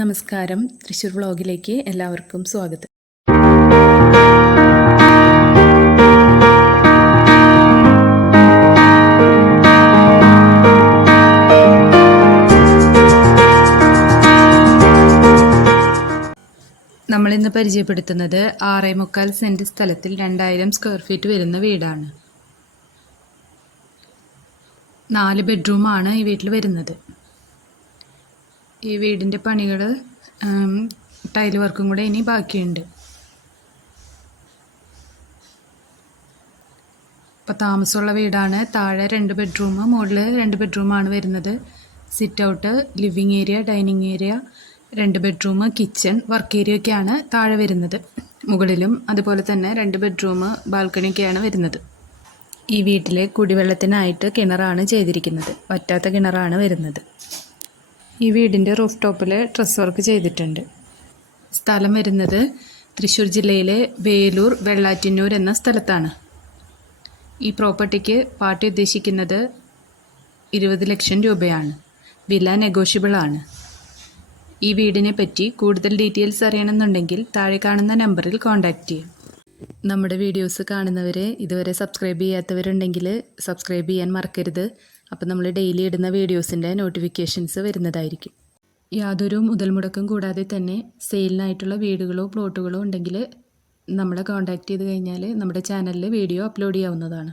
നമസ്കാരം, തൃശ്ശൂർ വ്ളോഗിലേക്ക് എല്ലാവർക്കും സ്വാഗതം. നമ്മളിന്ന് പരിചയപ്പെടുത്തുന്നത് 6.25 സെൻറ്റ് സ്ഥലത്തിൽ 2000 സ്ക്വയർ ഫീറ്റ് വരുന്ന വീടാണ്. 4 ബെഡ്റൂമാണ് ഈ വീട്ടിൽ വരുന്നത്. ഈ വീടിൻ്റെ പണികൾ ടൈൽ വർക്കും കൂടെ ഇനി ബാക്കിയുണ്ട്. ഇപ്പോൾ താമസമുള്ള വീടാണ്. താഴെ 2 ബെഡ്റൂം, മുകളിൽ 2 ബെഡ്റൂമാണ് വരുന്നത്. Sit out, living area, dining area, 2 bedroom, kitchen, work area ഒക്കെയാണ് താഴെ വരുന്നത്. മുകളിലും അതുപോലെ തന്നെ 2 ബെഡ്റൂം, ബാൽക്കണിയൊക്കെയാണ് വരുന്നത്. ഈ വീട്ടിലെ കുടിവെള്ളത്തിനായിട്ട് കിണറാണ് ചെയ്തിരിക്കുന്നത്. വറ്റാത്ത കിണറാണ് വരുന്നത്. ഈ വീടിൻ്റെ റൂഫ് ടോപ്പിൽ ട്രസ് വർക്ക് ചെയ്തിട്ടുണ്ട്. സ്ഥലം വരുന്നത് തൃശ്ശൂർ ജില്ലയിലെ വേലൂർ വെള്ളാറ്റിന്നൂർ എന്ന സ്ഥലത്താണ്. ഈ പ്രോപ്പർട്ടിക്ക് പാർട്ടി ഉദ്ദേശിക്കുന്നത് 20 ലക്ഷം രൂപയാണ്. വില നെഗോഷ്യബിൾ ആണ്. ഈ വീടിനെ പറ്റി കൂടുതൽ ഡീറ്റെയിൽസ് അറിയണമെന്നുണ്ടെങ്കിൽ താഴെ കാണുന്ന നമ്പറിൽ കോൺടാക്റ്റ് ചെയ്യും. നമ്മുടെ വീഡിയോസ് കാണുന്നവരെ ഇതുവരെ സബ്സ്ക്രൈബ് ചെയ്യാത്തവരുണ്ടെങ്കിൽ സബ്സ്ക്രൈബ് ചെയ്യാൻ മറക്കരുത്. അപ്പോൾ നമ്മൾ ഡെയിലി ഇടുന്ന വീഡിയോസിൻ്റെ നോട്ടിഫിക്കേഷൻസ് വരുന്നതായിരിക്കും. യാതൊരു മുതൽ മുടക്കം കൂടാതെ തന്നെ സെയിലിനായിട്ടുള്ള വീടുകളോ പ്ലോട്ടുകളോ ഉണ്ടെങ്കിൽ നമ്മളെ കോൺടാക്റ്റ് ചെയ്ത് കഴിഞ്ഞാൽ നമ്മുടെ ചാനലിൽ വീഡിയോ അപ്ലോഡ് ചെയ്യാവുന്നതാണ്.